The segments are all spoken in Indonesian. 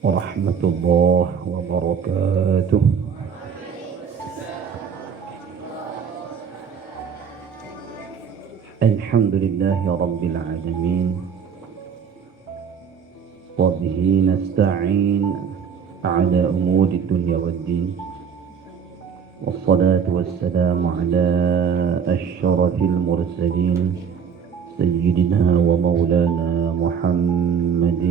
ورحمة الله وبركاته. الحمد لله رب العالمين، وبه نستعين على أمور الدنيا والدين، والصلاة والسلام على أشرف المرسلين سيدنا ومولانا محمد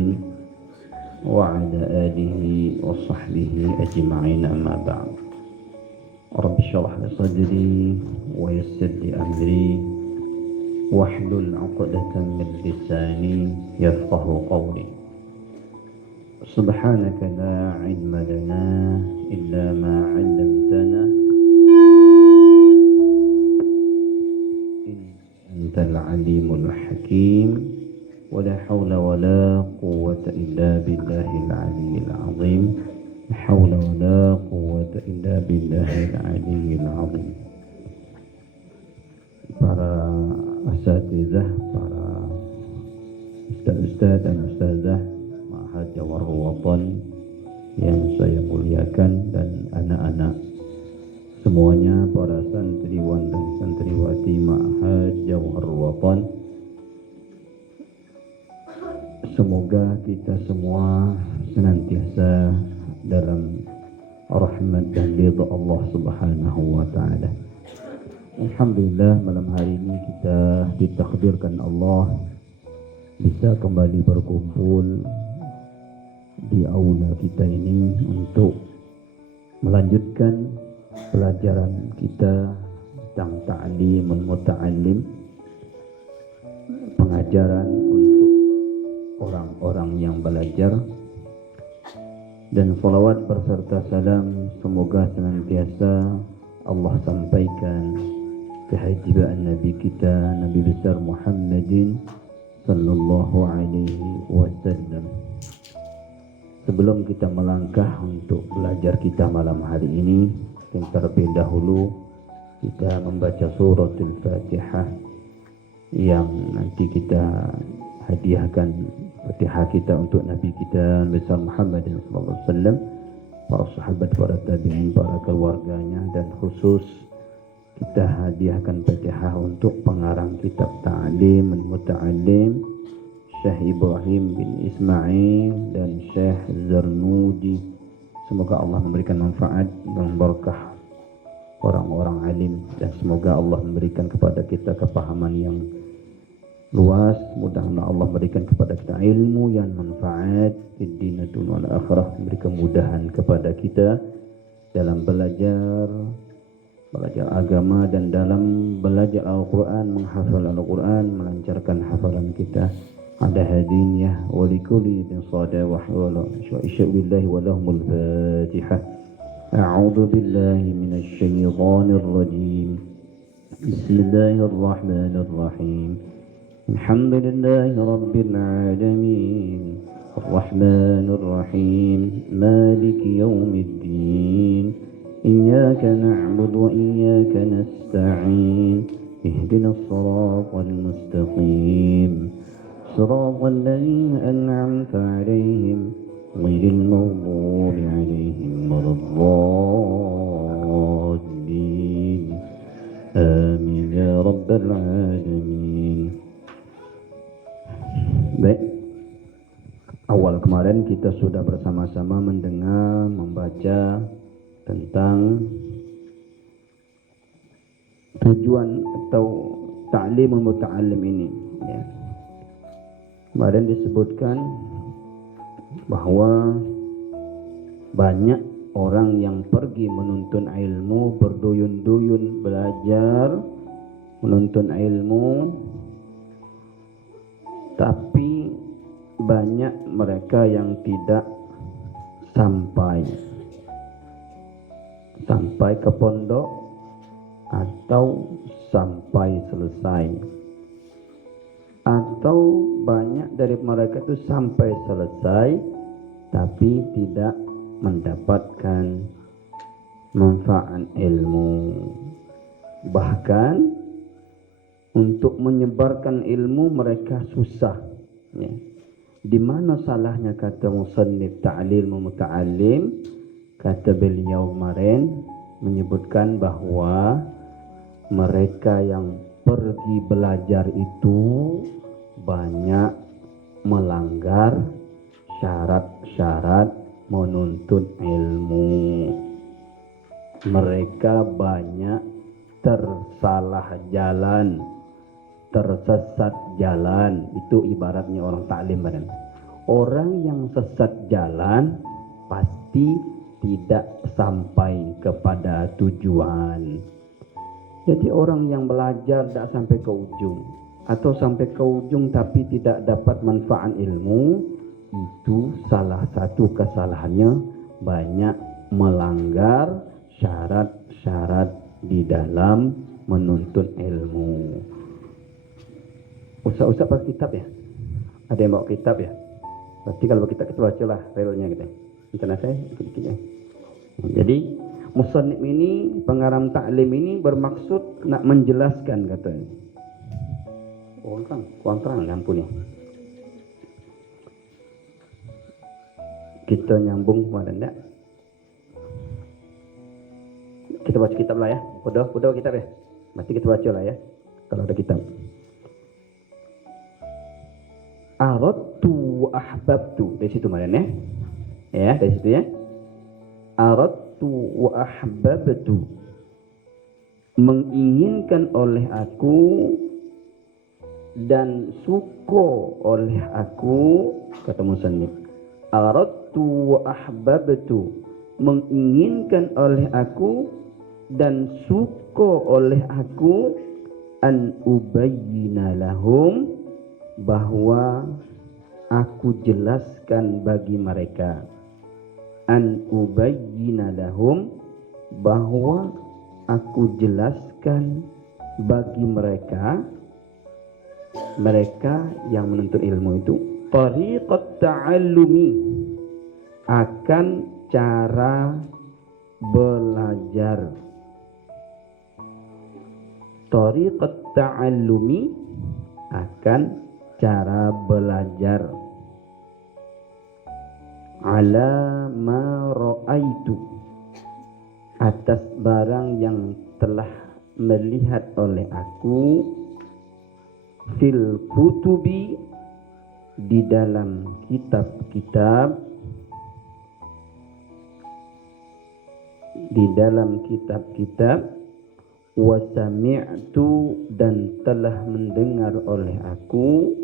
وعلى آله وصحبه أجمعين، أما بعد. رب اشرح لي صدري ويسر لي أمري واحلل عقدة من لساني يفقه قولي. سبحانك لا علم لنا إلا ما علمتنا إنك أنت العليم الحكيم، ولا حول ولا قوة إلا بالله العلي العظيم. لا حول ولا قوة إلا بالله العلي العظيم. Para asatizah, para ustaz dan ustazah Ma'had Jawaharul Watan yang saya muliakan, dan anak-anak semuanya, para santriwan dan santriwati Ma'had Jawaharul Watan, semoga kita semua senantiasa dalam rahmat dan ridha Allah Subhanahu wa taala. Alhamdulillah, malam hari ini kita ditakdirkan Allah bisa kembali berkumpul di aula kita ini untuk melanjutkan pelajaran kita tentang ta'limul muta'allim, pengajaran untuk orang-orang yang belajar. Dan salawat berserta salam semoga senantiasa Allah sampaikan kehadiran Nabi kita, Nabi besar Muhammadin sallallahu alaihi wasallam. Sebelum kita melangkah untuk belajar kita malam hari ini, terlebih dahulu kita membaca suratul Fatihah yang nanti kita hadiahkan Fatihah kita untuk Nabi kita besar Muhammad sallallahu alaihi wasallam, para sahabat, para tabi'in, para keluarganya, dan khusus kita hadiahkan Fatihah untuk pengarang kitab Ta'limul Muta'allim, Syekh Ibrahim bin Ismail dan Syekh Zarnudi. Semoga Allah memberikan manfaat dan berkah orang-orang alim, dan semoga Allah memberikan kepada kita kepahaman yang luas. Mudah-mudahan Allah berikan kepada kita ilmu yang manfaat di dunia wal akhirah, memberi kemudahan kepada kita dalam belajar agama dan dalam belajar Al-Quran, menghafal Al-Quran, melancarkan hafalan kita. Ada hadiniyah wa likulli bin sada wa hawala billahi wa lahumul Fatihah. A'udzu billahi minasy syaithanir rajim. Bismillahirrahmanirrahim. Alhamdulillahi rabbil alamin. Ar-Rahmanir Rahim. Maliki yaumiddin. إياك نعبد وإياك نستعين اهدنا الصراط المستقيم صراط الذين أنعمت عليهم غير المغضوب عليهم ولا الضالين آمين يا رب العالمين. Baik, awal kemarin kita sudah bersama-sama mendengar, membaca tentang tujuan atau ta'limul muta'allim ini, ya. Kemarin disebutkan bahwa banyak orang yang pergi menuntut ilmu, berduyun-duyun belajar menuntut ilmu, tapi banyak mereka yang tidak sampai ke pondok atau sampai selesai, atau banyak dari mereka itu sampai selesai tapi tidak mendapatkan manfaat ilmu. Bahkan untuk menyebarkan ilmu mereka susah, ya. Di mana salahnya kata musannif ta'lil muta'allim? Kata beliau kemarin menyebutkan bahwa mereka yang pergi belajar itu banyak melanggar syarat-syarat menuntut ilmu. Mereka banyak tersalah jalan, tersesat jalan. Itu ibaratnya orang taklim badan. Orang yang sesat jalan pasti tidak sampai kepada tujuan. Jadi orang yang belajar tidak sampai ke ujung, atau sampai ke ujung tapi tidak dapat manfaat ilmu, itu salah satu kesalahannya banyak melanggar syarat-syarat di dalam menuntut ilmu. Usah-usah pakai kitab ya? Ada yang bawa kitab ya? Berarti kalau kita bacalah relnya gitu. Internet saya sedikit ya. Jadi musannif ini, pengarang taklim ini bermaksud nak menjelaskan katanya. Oh kan, kurang terang ampun ya. Kita nyambung pada enggak? Kita baca kitab lah ya. Udah kitab ya. Mesti kita baca lah ya. Kalau ada kitab. Aradtu wa ahbabtu. Dari situ kemarin ya. Ya, dari situ ya. Aradtu wa ahbabtu. Menginginkan oleh aku dan suka oleh aku, kata musannif. Aradtu wa ahbabtu. Menginginkan oleh aku dan suka oleh aku an ubayyina lahum, bahwa aku jelaskan bagi mereka, an ubayyina lahum, bahwa aku jelaskan bagi mereka, mereka yang menuntut ilmu itu, tariqat ta'allumi, akan cara belajar. Tariqat ta'allumi, akan cara belajar. Ala ma ra'aitu, atas barang yang telah melihat oleh aku, fil kutubi, di dalam kitab-kitab, di dalam kitab-kitab, wa sami'tu, dan telah mendengar oleh aku,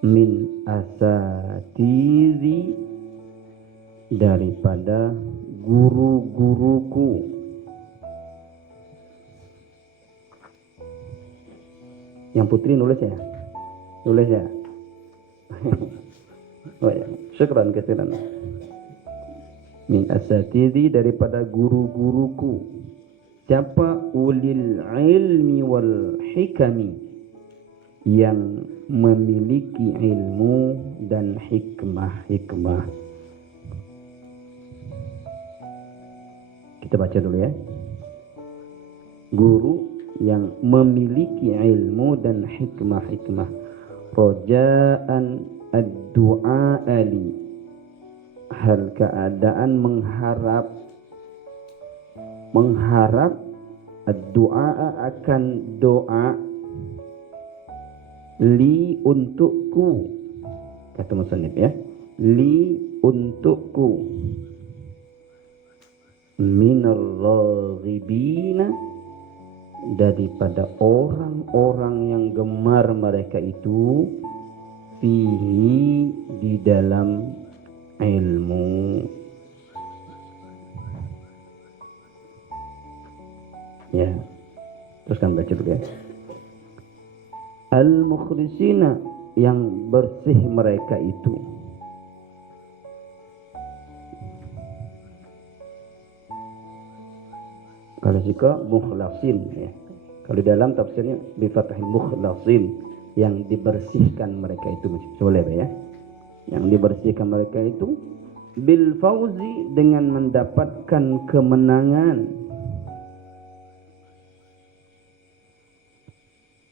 min asatizi, daripada guru-guruku. Yang putri nulis ya? Nulis ya? Oh ya, syukran kasiran. Min asatizi, daripada guru-guruku. Siapa? Ulil ilmi wal hikami, yang memiliki ilmu dan hikmah-hikmah. Kita baca dulu ya. Guru yang memiliki ilmu dan hikmah-hikmah. Roja'an ad-du'a ali, hal keadaan mengharap ad-du'a, akan doa, li, untukku, kata musannif ya, li, untukku, minar raghibina, daripada orang-orang yang gemar mereka itu, fihi, di dalam ilmu. Ya, teruskan baca dulu ya. Al-mukhlisina, yang bersih mereka itu. Kalau jika mukhlasin ya. Kalau dalam tafsirnya bi fathil mukhlasin, yang dibersihkan mereka itu, boleh ya. Yang dibersihkan mereka itu bil fauzi, dengan mendapatkan kemenangan,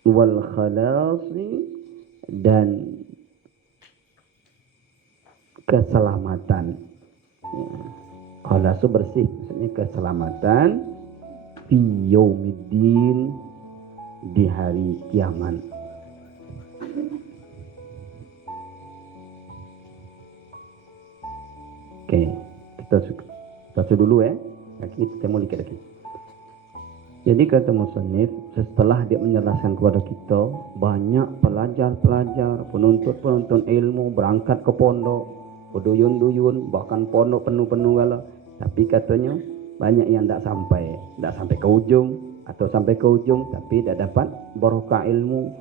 wal khalasi, dan keselamatan. Ya. Khalasu bersih, maksudnya keselamatan fi yaumiddin, di hari kiamat. Oke, kita dulu ya. Kita mau lihat lagi. Jadi kata musannif, setelah dia menjelaskan kepada kita, banyak pelajar-pelajar, penuntut-penuntut ilmu berangkat ke pondok, berduyun-duyun, bahkan pondok penuh-penuh gala. Tapi katanya banyak yang tidak sampai ke ujung, atau sampai ke ujung tapi tidak dapat barokah ilmu.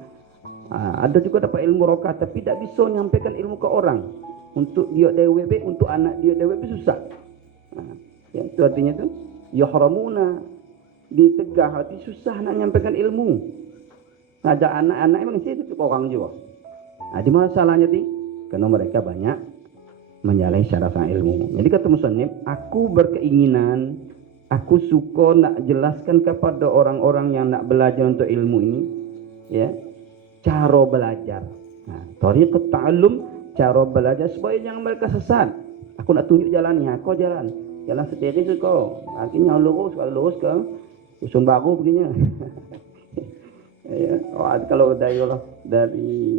Ada juga dapat ilmu barokah tapi tidak bisa menyampaikan ilmu ke orang. Untuk dia DWB, untuk anak dia DWB susah. Yang itu artinya tu yahramuna, ditegah hati, susah nak menyampaikan ilmu. Ngajak anak-anak memang sih itu orang juga. Di mana salahnya ti? Karena mereka banyak menyalahi syarat ilmu. Jadi kata musannif, aku berkeinginan, aku suka nak jelaskan kepada orang-orang yang nak belajar untuk ilmu ini, ya, cara belajar. Thariqat ta'allum, cara belajar supaya jangan mereka sesat. Aku nak tunjuk jalannya, kau jalan sendiri tu kau. Akhirnya lurus ke Dusun Baru begini. Ya, kalau dari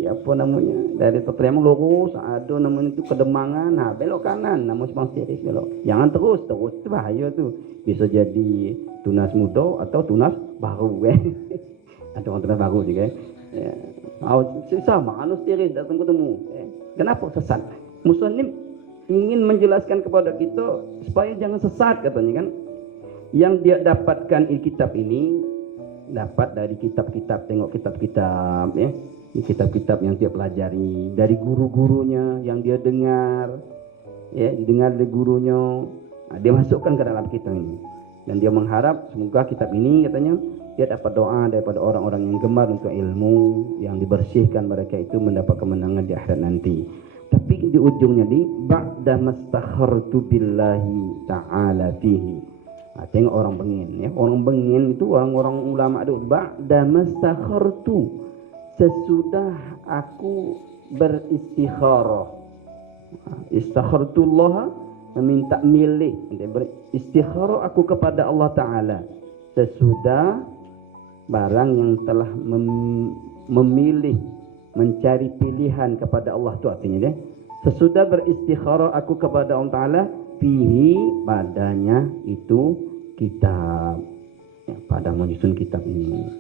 apa namanya, dari Petriamang lurus, ada namanya itu Kedemangan, belok kanan, nama Simpang Siris belok. Jangan terus itu bahaya tu. Bisa jadi tunas muda atau tunas baru ada orang tunas baru juga. Ya. Sama anu Siris datang ketemu. Kenapa sesat? Musannif ingin menjelaskan kepada kita supaya jangan sesat, katanya kan. Yang dia dapatkan kitab ini dapat dari kitab-kitab, tengok kitab-kitab ya, ini kitab-kitab yang dia pelajari dari guru-gurunya, yang dia dengar ya, didengar dari gurunya. Dia masukkan ke dalam kitab ini dan dia mengharap semoga kitab ini, katanya, dia dapat doa daripada orang-orang yang gemar untuk ilmu, yang dibersihkan mereka itu mendapat kemenangan di akhirat nanti. Tapi di ujungnya di ba'da mastakhartu billahi ta'ala fihi. Tengok orang bengin ya. Orang bengin itu orang-orang ulama itu ba'da mastakhartu, sesudah aku beristikharah. Istakhartullah, meminta milih, beristikharah aku kepada Allah Ta'ala sesudah barang yang telah memilih, mencari pilihan kepada Allah, itu artinya deh. Sesudah beristikharah aku kepada Allah Ta'ala fihi, padanya itu kitab ya, pada menyusun kitab ini.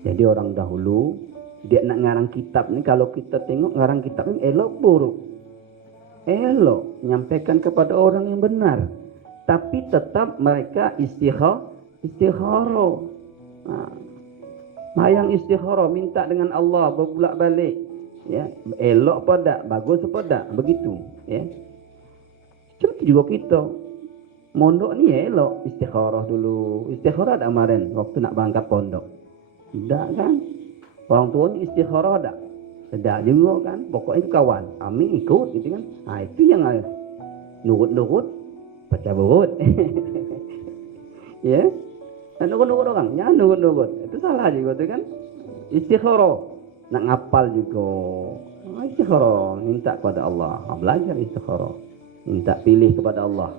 Jadi orang dahulu dia nak ngarang kitab ni, kalau kita tengok ngarang kitab ni elok buruk, elok nyampaikan kepada orang yang benar, tapi tetap mereka istikharah. Mayang istikharah, minta dengan Allah berbulak balik ya, elok pada bagus pada begitu ya. Seperti juga kita mondok ni elok istikharah dulu. Istikharah ada kemarin waktu nak berangkat pondok, tidak kan? Orang tua ni istikharah ada, tidak juga kan? Pokoknya itu kawan, amin ikut gitu kan? Itu yang nurut baca burut ya. Dan nurut orang, ya nurut itu salah juga tu kan? Istikharah nak ngapal juga, istikharah minta kepada Allah, belajar istikharah, minta pilih kepada Allah.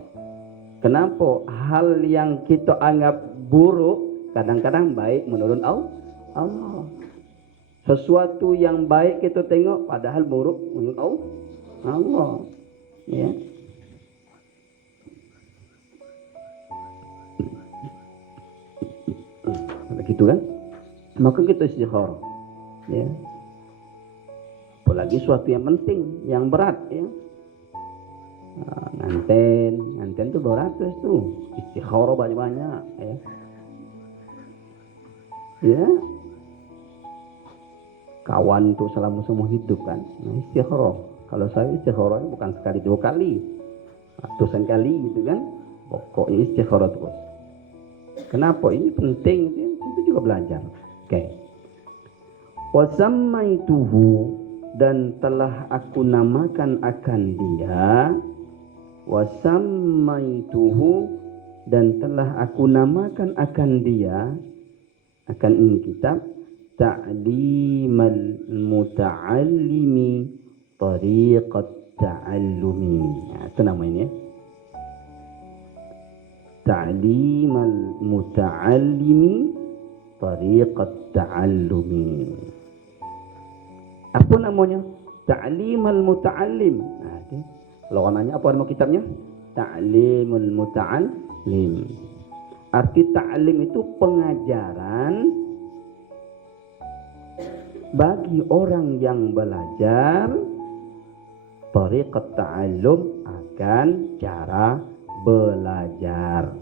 Kenapa hal yang kita anggap buruk kadang-kadang baik menurut Allah. Sesuatu yang baik kita tengok padahal buruk menurut Allah. Ya. Begitu kan? Maka kita istikharah. Ya. Apalagi suatu yang penting, yang berat ya. Nganten tuh 200 tuh istikharah banyak-banyak ya. Kawan tuh selama semua hidup kan, istikharah. Kalau saya istikharah bukan sekali 2 kali, ratusan kali gitu kan. Pokoknya istikharah terus. Kenapa ini penting? Itu juga belajar. Oke. Wasammaituhu, dan telah aku namakan akan dia. Wasammaituhu, dan telah aku namakan akan dia, akan ini kitab, ta'limal muta'allimi tariqat ta'allumi. Itu namanya. Ta'limal muta'allimi tariqat ta'allumi. Apa namanya? Ta'limal muta'allim. Kalau orang nanya apa nama kitabnya? Ta'limul muta'allim. Arti ta'lim itu pengajaran bagi orang yang belajar tariqat ta'allum akan cara belajar.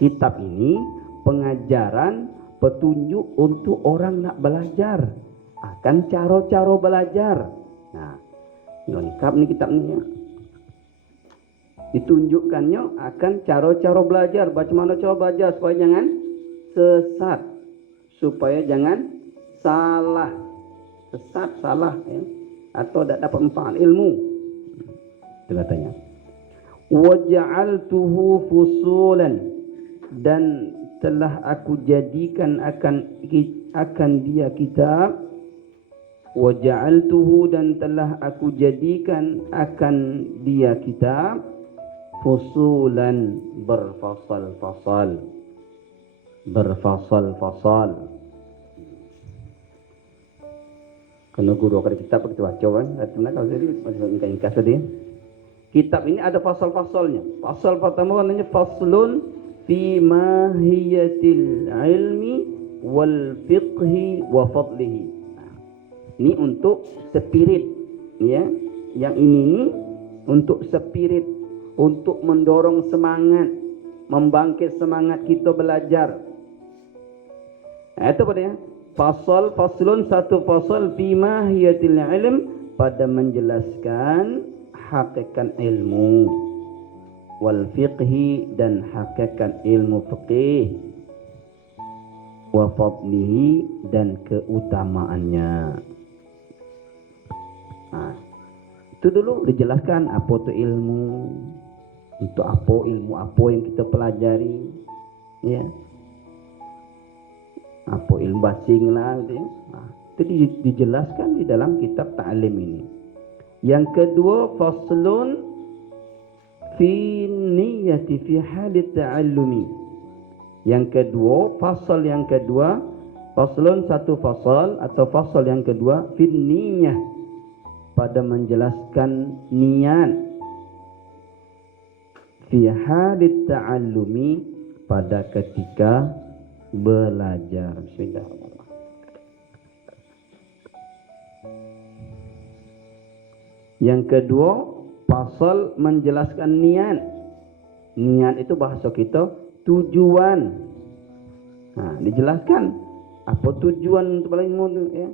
Kitab ini pengajaran, petunjuk untuk orang nak belajar akan cara-cara belajar. Ini lengkap nih kitab ini ya. Ditunjukkannya akan cara-cara belajar, bagaimana cara belajar supaya jangan sesat, supaya jangan salah, sesat, salah ya, atau tidak dapat manfaat ilmu. Itu katanya. Waja'altuhu fusulan, dan telah aku jadikan akan dia kitab. Waja'altuhu, dan telah aku jadikan akan dia kitab fusulan, berfasal-fasal, berfasal-fasal. Kena guru akan kitab kita baca kan, artinya kalau jadi macam ingkas tadi. Kitab ini ada fasal-fasalnya. Fasal pertama namanya faslun fi mahiyatil ilmi wal fiqhi wa fadlihi. Ini untuk spirit ya. Yang ini untuk spirit, untuk mendorong semangat, membangkit semangat kita belajar. Itu pada ya. Faslun, satu fasal fi mahiyatil ilm, pada menjelaskan hakikat ilmu, wal fiqhi, dan hakikat ilmu fiqih, wa fadlihi, dan keutamaannya. Itu dulu dijelaskan apa itu ilmu, untuk apa ilmu, apa yang kita pelajari ya, apa ilmu basing lah gitu ya. Itu dijelaskan di dalam kitab ta'lim ini. Yang kedua, faslun fi niyyati fi halit ta'allumi. Yang kedua, fasal yang kedua, faslun, satu fasal atau fasal yang kedua, fi niyyah, pada menjelaskan niat, fi halit ta'allumi, pada ketika belajar. Bismillahirrahmanirrahim. Yang kedua, pasal menjelaskan niat. Niat itu bahasa kita tujuan. Dijelaskan apa tujuan untuk ilmu itu ya.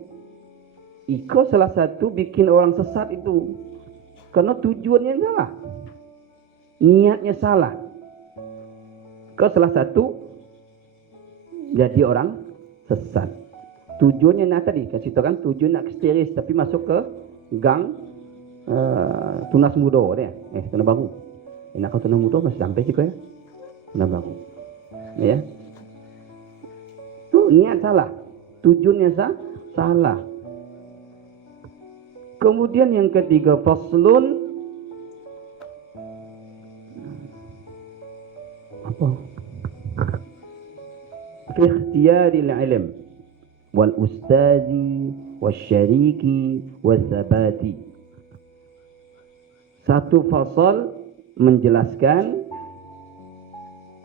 Iko salah satu bikin orang sesat itu karena tujuannya salah, niatnya salah. Iko salah satu jadi orang sesat. Tujuannya nak tadi kasih tahu kan, tujuan nak steris tapi masuk ke gang tunas muda dia. Tunas baru. Nak kau tunas muda masih sampai sih kau ya. Tunas baru. Ya. Tu niat salah. Tujuannya salah. Kemudian yang ketiga, faslun apa? Fi ikhtiyaril ilm wal ustazi wasyariki wasabati. Satu fasal menjelaskan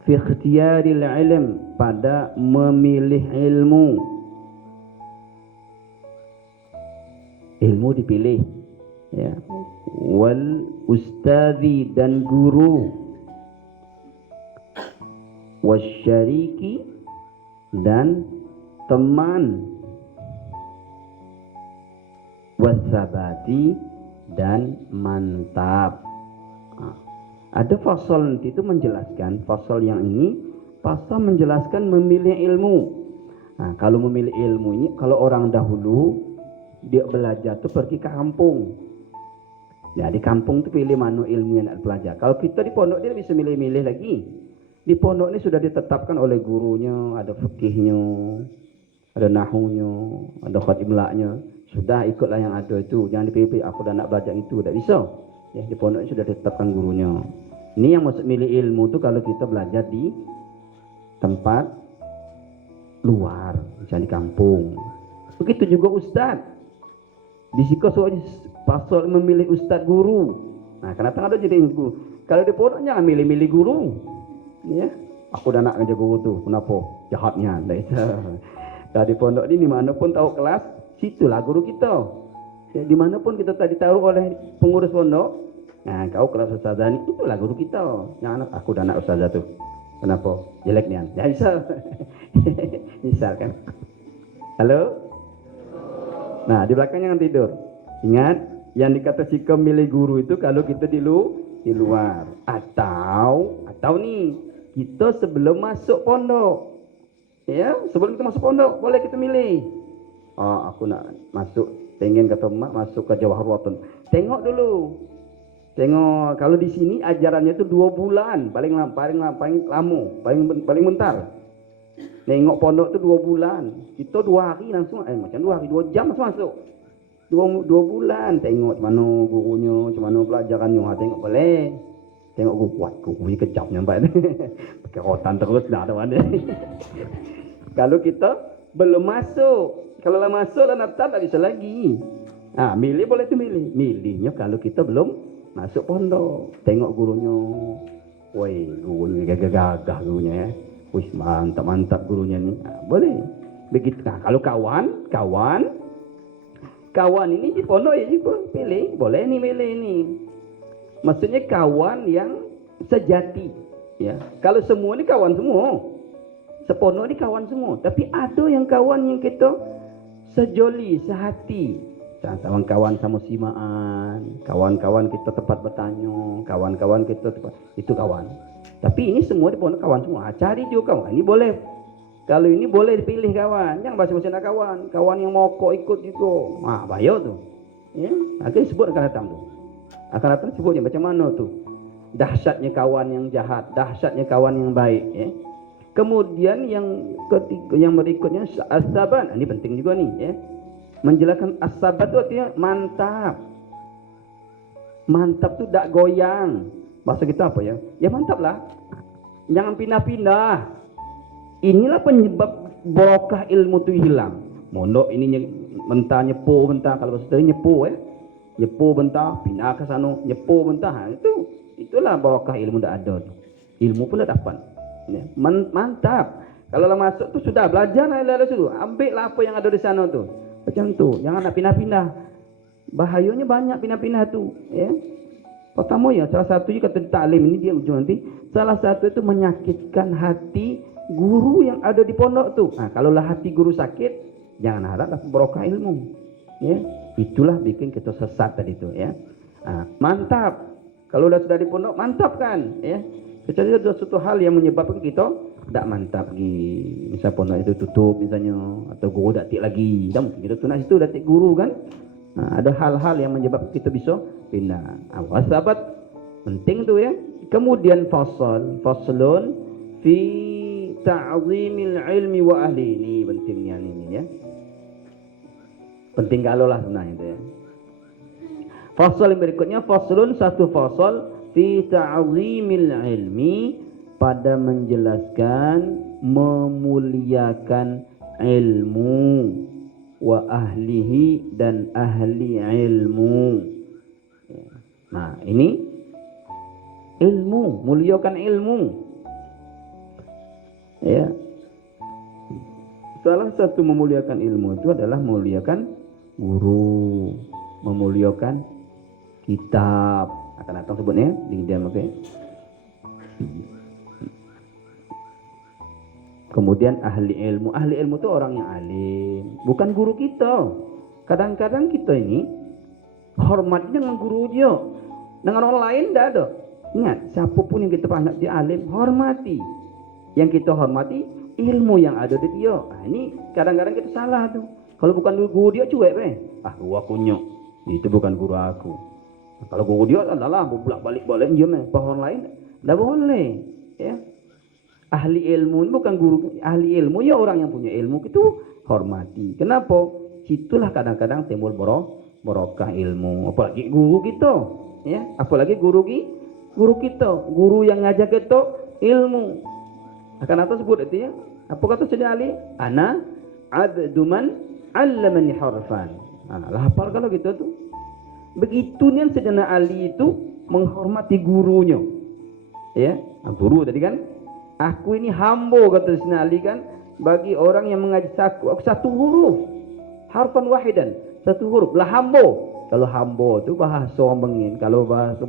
fi ikhtiyaril ilm, pada memilih ilmu. Ilmu dipilih ya. Wal ustazi, dan guru. Wasyariki, dan teman. Wasabati, dan mantap. Ada fasal nanti itu menjelaskan, fasal yang ini pasal menjelaskan memilih ilmu. Kalau memilih ilmu ini, kalau orang dahulu dia belajar tuh pergi ke kampung. Ya, di kampung tuh pilih mana ilmu yang nak belajar. Kalau kita di pondok dia bisa milih-milih lagi. Di pondok ini sudah ditetapkan oleh gurunya, ada fikihnya, ada nahunya, ada khatimlahnya. Sudah ikutlah yang ada itu. Jangan dipilih, aku dah nak belajar itu, tak bisa. Ya, di pondok sudah ditetapkan gurunya. Ini yang maksud milih ilmu tuh kalau kita belajar di tempat luar, misalnya di kampung. Begitu juga ustadz. Di situ soalnya pasal memilih ustadz guru. Nah, kenapa ada jadi guru? Kalau di pondok jangan milih-milih guru. Ya, aku udah nak ngajar guru tuh. Kenapa? Jahatnya. Nah, di pondok ini dimanapun tahu kelas, situlah guru kita. Ya, dimanapun kita tadi tahu oleh pengurus pondok, nah kau kelas ustazah ini, itulah guru kita. Yang anak aku udah anak ustazah tuh. Kenapa? Jelek nih. Ya misal. Misal kan. Halo? Nah, di belakang jangan tidur. Ingat, yang dikata sikap milih guru itu kalau kita di luar. Atau nih, kita sebelum masuk pondok. Ya, sebelum kita masuk pondok, boleh kita milih. Oh, aku nak masuk, pengen kata emak masuk ke Jawahar Watan. Tengok dulu. Tengok, kalau di sini ajarannya itu 2 bulan, paling lama, paling bentar. Nengok pondok itu 2 bulan. Kita 2 hari langsung, macam 2 hari, 2 jam langsung masuk. 2 bulan, tengok mana gurunya, mana pelajarannya. Tengok boleh. Tengok guru kuat, guru kejam nyampai. Pakai rotan terus dah ada mana. Kalau kita belum masuk, kalau lah masuk lah daftar tak bisa lagi. Ah, milih boleh tu milih. Milihnya kalau kita belum masuk pondok. Tengok gurunya. Woi, gurunya gagah-gagah gurunya ya. Wih, mantap gurunya ni. Boleh. Begitu. Nah, kalau kawan ini di pondok ya juga pilih. Boleh ni milih ni. Maksudnya kawan yang sejati. Ya. Kalau semua ni kawan semua. Sepondok ni kawan semua. Tapi ada yang kawan yang kita sejoli, sehati. Kawan-kawan sama simaan, kawan-kawan kita tempat bertanya, kawan-kawan kita tempat, itu kawan. Tapi ini semua di pondok kawan semua. Cari juga kawan. Ini boleh. Kalau ini boleh dipilih kawan. Jangan bahasa nak kawan. Kawan yang mokok ikut juga. Bahaya tu. Ya, akan sebut akan datang tu. Akan datang sebutnya macam mana tu. Dahsyatnya kawan yang jahat, dahsyatnya kawan yang baik. Ya. Kemudian yang ketiga, yang berikutnya as-sabat. Ini penting juga nih. Ya. Menjelaskan as-sabat itu artinya mantap. Mantap tu tak goyang. Bahasa kita apa ya? Ya mantap lah. Jangan pindah-pindah. Inilah penyebab barokah ilmu tu hilang. Mondok ini mentah nyepo bentar. Kalau bahasa nyepo nyepo bentar, pindah ke sana, nyepo bentar. Itulah barokah ilmu tak ada tu. Ilmu pun tak dapat. Ya. Mantap. Kalau lah masuk tu sudah belajar lah dulu. Ambil lah apa yang ada di sana tu. Macam tu, jangan nak pindah-pindah. Bahayanya banyak pindah-pindah tu, ya. Pertama ya, salah satu kata taklim ini dia ujung nanti. Salah satu itu menyakitkan hati guru yang ada di pondok tu. Kalau lah hati guru sakit, jangan harap dapat barokah ilmu. Ya, itulah bikin kita sesat tadi tu, ya. Mantap. Kalau sudah di pondok, mantap kan, ya. Kecuali ada suatu hal yang menyebabkan kita tak mantap lagi. Misal pondok itu tutup misalnya, atau guru tak tik lagi. Dan mungkin kita tunas itu dah tik guru kan. Ada hal-hal yang menyebabkan kita bisa pindah. Sahabat penting tu ya. Kemudian faslun fi ta'zimil ilmi wa ahli. Ini pentingnya ini ya. Penting kalau lah sebenarnya itu ya. Fasal yang berikutnya, faslun, satu fasal fi ta'zimil ilmi, pada menjelaskan memuliakan ilmu, wa ahlihi, dan ahli ilmu. Nah ini ilmu, muliakan ilmu. Ya, salah satu memuliakan ilmu itu adalah memuliakan guru, memuliakan kitab. Akan datang sebutnya di diam, oke. Kemudian ahli ilmu. Ahli ilmu itu orang yang alim, bukan guru kita. Kadang-kadang kita ini hormatnya dengan guru dia, dengan orang lain tidak ada. Ingat, siapapun yang kita pandang dia alim, hormati. Yang kita hormati ilmu yang ada di dia. Ini kadang-kadang kita salah tuh. Kalau bukan guru dia cuek guru aku nyok. Itu bukan guru aku. Kalau guru dia adalah bolak-balik boleh dia pohon lain tidak boleh, ya. Ahli ilmu bukan guru, ahli ilmu ya orang yang punya ilmu itu hormati. Kenapa? Itulah kadang-kadang timbul barokah ilmu. Apalagi guru kita. ya. Apalagi guru kita, guru yang ngajak kita ilmu. Akan atas sebut itu ya. Apa kata Sayyidina Ali? Ana abdu man 'allamani harfan. Lah hafal kalau gitu tuh. Begitu nih Sayyidina Ali itu menghormati gurunya. Ya, guru tadi kan. Aku ini hamba kata Sayyidina Ali kan bagi orang yang mengaji satu huruf. Harfan wahidan, satu huruf. Lah hamba. Kalau hamba itu bahasa mengin, kalau bahasa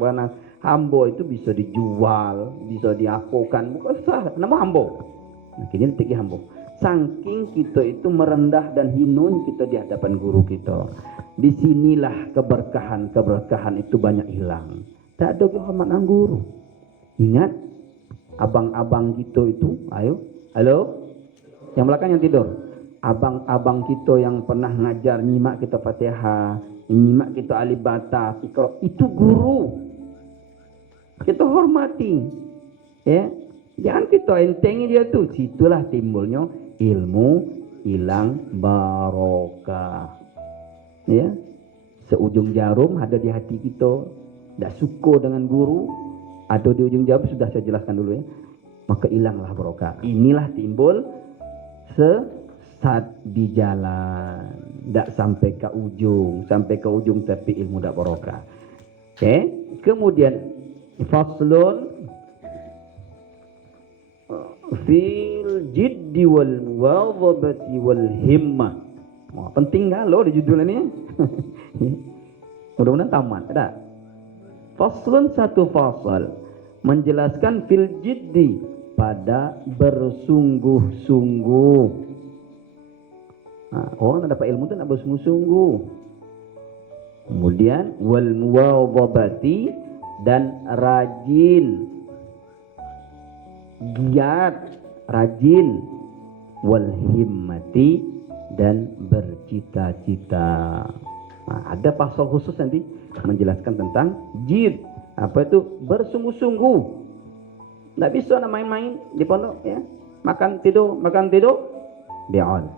hamba itu bisa dijual, bisa diakukan, bukan sah, nama hamba. Nah, kini tinggi hamba. Saking kita itu merendah dan hinun kita di hadapan guru kita. Disinilah keberkahan itu banyak hilang. Tak ada kehormatan guru. Ingat, abang-abang kita itu, ayo, halo, yang belakang yang tidur. Abang-abang kita yang pernah ngajar nyimak kita Fatihah, nyimak kita alif bata, iqra, itu guru. Kita hormati, ya. Jangan kita entengi dia tuh. Situlah timbulnya ilmu hilang barokah. Ya, seujung jarum ada di hati kita, tidak suka dengan guru, ada di ujung jarum, sudah saya jelaskan dulu ya. Maka hilanglah barokah. Inilah timbul sesat di jalan, tidak sampai ke ujung tapi ilmu tidak barokah. Oke, kemudian faslun fil jiddi wal muwadhabati wal himmah. Wah, penting kalau di judul ini. Mudah-mudahan tamat. Ada. Faslun, satu fasal menjelaskan fil jiddi pada bersungguh-sungguh. Nah, orang dapat ilmu itu nak bersungguh-sungguh. Kemudian wal muwadhabati, dan rajin, giat, rajin, wal himmati, dan bercita-cita. Nah, ada pasal khusus nanti menjelaskan tentang jid. Apa itu? Bersungguh-sungguh. Tidak bisa nak main-main di pondok ya. Makan tidur, bi'al.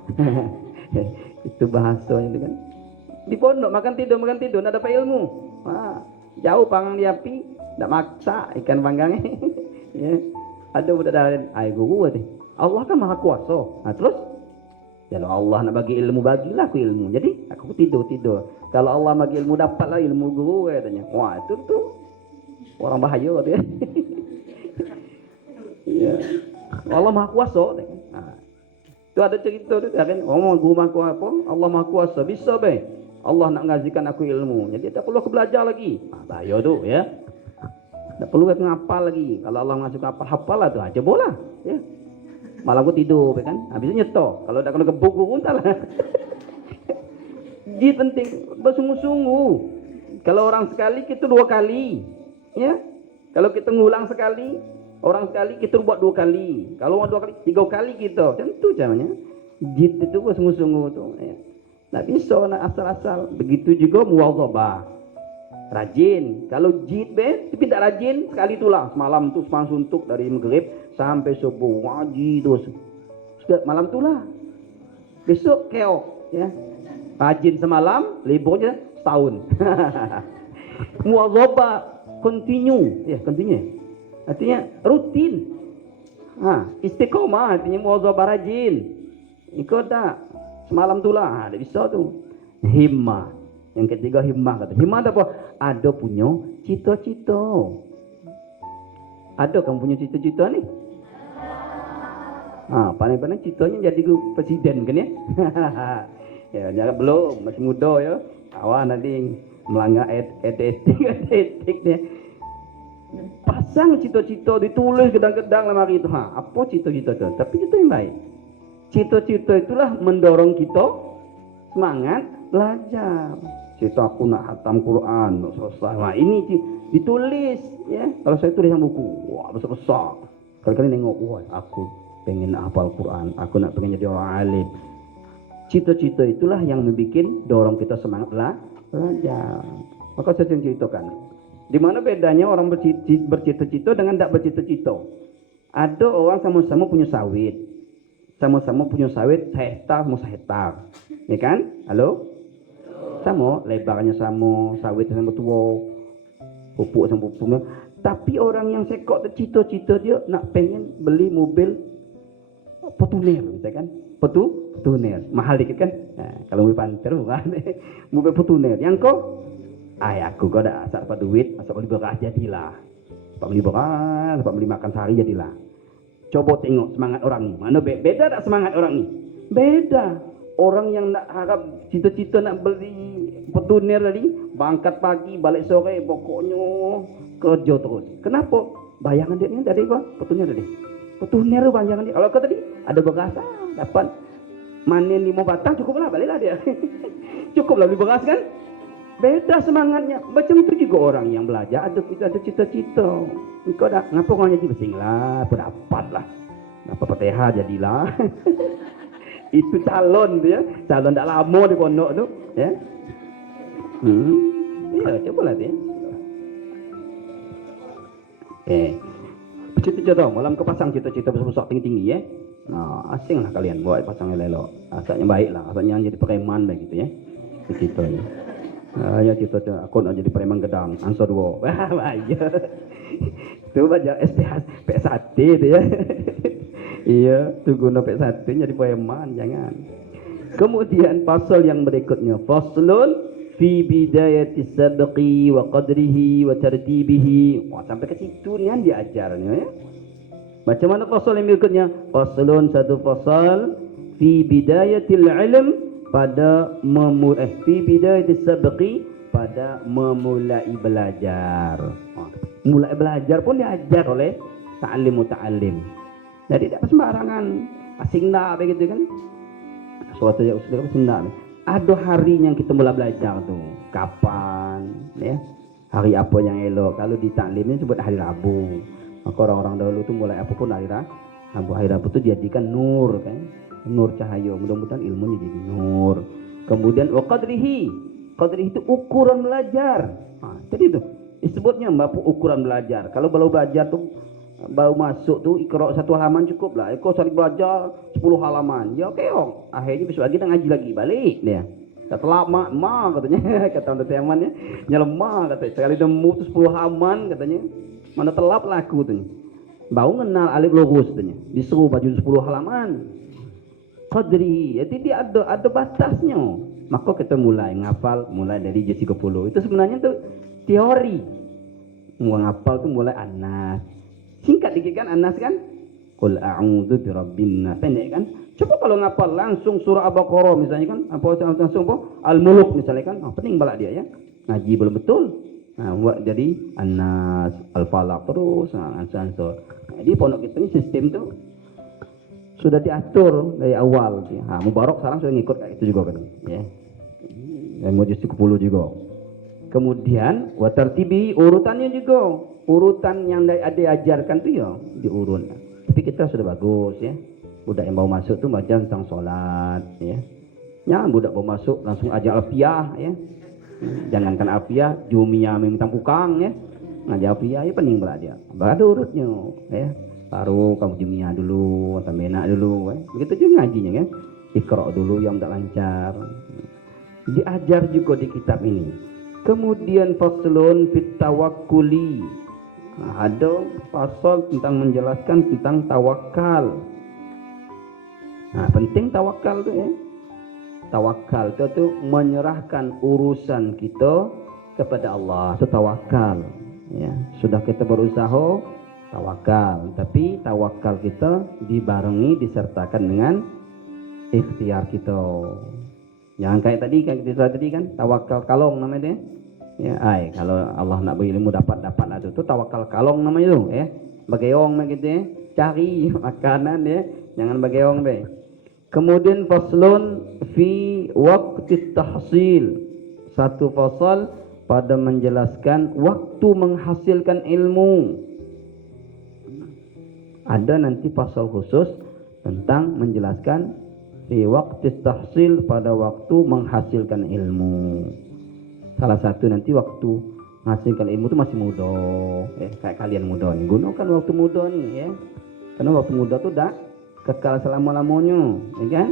Itu bahasanya itu kan. Di pondok makan tidur, tidak dapat ilmu. Jauh panggang di api, tidak maksa ikan panggangnya. Ya. Ada budak lain, guru tadi. Allah kan maha kuasa. Nah, terus kalau Allah nak bagi ilmu, bagilah aku ilmu. Jadi aku tidur. Kalau Allah bagi ilmu, dapatlah ilmu guru katanya. Wah, itu tuh orang bahaya dia. Ya. Allah maha kuasa. Nah, itu ada cerita tu kan, ngomong guru maha kuasa apa? Allah maha kuasa. Bisa be. Allah nak ngajikan aku ilmu. Jadi tak perlu aku belajar lagi. Bahaya tu ya. Tak perlu aku ngapal lagi. Kalau Allah ngasih hafal lah tu aja bola. Ya. Malah aku tidur kan. Habisnya nyetor. Kalau tak kena gebuk pun salah. Jadi penting bersungguh-sungguh. Kalau orang sekali kita dua kali. Ya. Kalau kita ngulang sekali, orang sekali kita buat dua kali. Kalau orang dua kali, tiga kali kita. Tentu caranya. Jid itu bersungguh-sungguh tu. Ya. Tak bisa nak asal-asal. Begitu juga muwadhabah. Rajin. Kalau jid tapi tak rajin, sekali itulah. Semalam tu semang suntuk dari maghrib sampai subuh. Wajib terus. Sudah malam itulah. Besok keok. Ya. Rajin semalam, liburnya setahun. Muwadhabah. Continue. Ya, continue. Artinya rutin. Istiqomah artinya muwadhabah rajin. Ikut tak? Semalam itulah, ada bisa tu. Himmah. Yang ketiga himmah kata. Himmah apa? Ada punya cita-cita. Ada kamu punya cita-cita ni? Paling-paling citanya jadi presiden kan ya? Ya, jangan belum, masih muda ya. Awak nanti melanggar etik dia. Pasang cita-cita, ditulis gedang-gedang lemari itu. Apa cita-cita tu? Tapi itu yang baik. Cita-cita itulah mendorong kita semangat belajar. Cita aku nak hatam Quran, nak selesai. Nah, ini ditulis ya. Kalau saya tulis dalam buku, wah besar-besar. Kali-kali nengok, wah aku pengen nak hafal Quran, aku nak pengen jadi orang alim. Cita-cita itulah yang membuat dorong kita semangat belajar. Maka saya ceritakan. Di mana bedanya orang bercita-cita dengan tak bercita-cita? Ada orang sama-sama punya sawit. Sama-sama punya sawit sehektar mau sehektar, ya kan? Halo? Sama, lebarnya sama, sawit sama tua. pupuk sama pupuknya. Tapi orang yang sekok tu cita-cita dia nak pengen beli mobil Fortuner misalkan. Fortuner mahal dikit kan. Kalau mobil Panther bukan. Mobil Fortuner yang kau aku kau dah asal dapat duit, asal beli beras jadilah. Dapat beli beras, dapat beli makan sehari jadilah. Coba tengok semangat orang ni. Mana beda tak semangat orang ni? Beda. Orang yang nak harap cita-cita nak beli Fortuner tadi, berangkat pagi, balik sore, pokoknya kerja terus. Kenapa? Bayangan dia ni tadi apa? Fortuner tadi. Fortuner bayangan dia. Kalau kau tadi ada beras, dapat manen 5 batang, cukuplah, baliklah dia. Cukuplah beli beras kan? Beda semangatnya. Macam itu juga orang yang belajar ada cita-cita. Kau dah ngapa kau jadi besing lah, apa dapat lah. Ngapa Fatihah jadilah. Itu calon tu ya, calon tak lama di pondok tu, ya. Ya, cobalah dia. Cita-cita malam kau pasang cita-cita besar-besar tinggi-tinggi ya. Nah, asinglah kalian buat pasang elok. Asalnya baiklah, asalnya jadi preman begitu ya. Begitu ya. Ya cita-cita aku nak jadi preman gedang, ansur 2. Wah, bahaya. Tu baca PS1 tu ya. Iya, tu guna PS1 jadi preman, jangan. Kemudian pasal yang berikutnya, faslun fi bidayati sabqi wa qadrihi wa tartibihi. Wah, sampai ke situ ni kan diajarnya ya. Macam mana fasal yang berikutnya? Faslun, satu fasal fi bidayatil ilm, pada fi bidayatis sabqi, pada memulai belajar. Mulai belajar pun diajar oleh ta'lim muta'allim. Jadi tak sembarangan asing nak begitu kan. Suatu yang sudah senang. Ada harinya kita mula belajar tu. Kapan ya? Hari apa yang elok? Kalau di taklim ni sebut hari Rabu. Maka orang-orang dahulu tu mulai apa pun hari Rabu. Hari Rabu tu jadikan nur kan. Nur cahaya. Mudah-mudahan ilmunya jadi nur. Kemudian wa qadrihi. Qadrihi itu ukuran belajar. Jadi tu disebutnya apa ukuran belajar. Kalau baru belajar tu baru masuk tu Iqra 1 halaman cukup lah. Kau cari belajar 10 halaman. Ya okey oh. Akhirnya besok lagi dah ngaji lagi. Balik dia. Tak telap mak katanya. Kata orang teman ya. Nyelemah katanya. Sekali demu tu 10 halaman katanya. Mana telap laku tu. Baru kenal alif lurus katanya. Disuruh baju 10 halaman. Qadri. Jadi dia ada batasnya. Maka kita mulai ngapal mulai dari juz 30. Itu sebenarnya tu teori. Mau ngapal tu mulai Anas. Singkat dikit kan Anas kan? Qul a'udzu birabbin nas. Pendek kan? Coba kalau ngapal langsung surah Al-Baqarah misalnya kan, apa langsung apa? Al-Mulk misalnya kan. Pening balak dia ya. Ngaji belum betul. Buat jadi An-Nas, Al-Falaq terus ansur. Jadi pondok kita ni sistem tu sudah diatur dari awal. Mubarak sekarang sudah ngikut kayak itu juga kan. Ya. Dan mujuz 10 juga. Kemudian wa tartibi, urutannya juga. Urutan yang ada ajarkan tu ya diurut. Tapi kita sudah bagus ya. Budak yang baru masuk tu baca tentang solat ya. Jangan budak baru masuk langsung ajar alfiah ya. Jangankan alfiah, jumiyah tentang pukang ya. Ngajar alfiah ya pening pula dia. Baru urutnya ya. Baru kamu jumiyah dulu, atau menak dulu ya. Begitu juga ngajinya kan. Iqra dulu yang tak lancar. Diajar juga di kitab ini. Kemudian faslun fit tawakkuli. Ada pasal tentang menjelaskan tentang tawakal. Penting tawakal tu ya. Tawakal itu menyerahkan urusan kita kepada Allah. Itu tawakal. Ya, sudah kita berusaha tawakal, tapi tawakal kita dibarengi disertakan dengan ikhtiar kita. Jangan kayak tadi kan tawakal kalong namanya dia. Ya, kalau Allah nak beri ilmu dapat lah tu tawakal kalong namanya tu ya. Bageong begitu ya. Cari makanan ya, jangan bageong be. Kemudian faslun fi waqti tahsil. Satu fasal pada menjelaskan waktu menghasilkan ilmu. Ada nanti pasal khusus tentang menjelaskan fi waqti tahsil, pada waktu menghasilkan ilmu. Salah satu nanti waktu menghasilkan ilmu itu masih muda, kayak kalian muda nih. Gunakan waktu muda nih ya, karena waktu muda tuh dah kekal selama-lamanya, ya kan?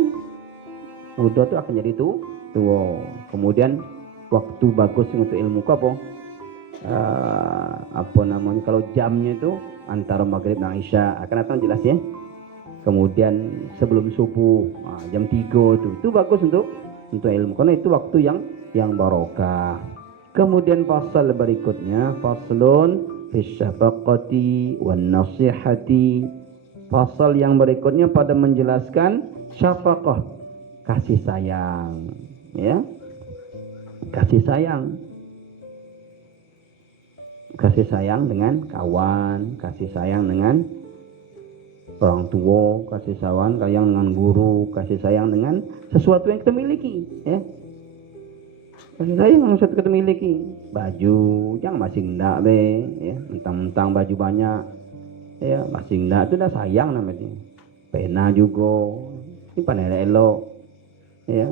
Muda tuh akan jadi tua. Kemudian waktu bagus untuk ilmu kau apa? apa namanya, kalau jamnya itu antara maghrib dan isya akan datang jelas ya. Kemudian sebelum subuh jam 3 itu bagus untuk ilmu karena itu waktu yang barokah. Kemudian pasal berikutnya, faslun fisyafaqati wan nasihati. Pasal yang berikutnya pada menjelaskan syafaqah, kasih sayang, ya. Kasih sayang. Kasih sayang dengan kawan, kasih sayang dengan orang tua, kasih sayang dengan guru, kasih sayang dengan sesuatu yang kita miliki, ya. Kasih sayang dengan sesuatu yang kita miliki. Baju, jangan masih enggak be, ya. Mentang-mentang baju banyak, ya, masih enggak itu dah sayang namanya. Pena juga, ini pandai elok, ya.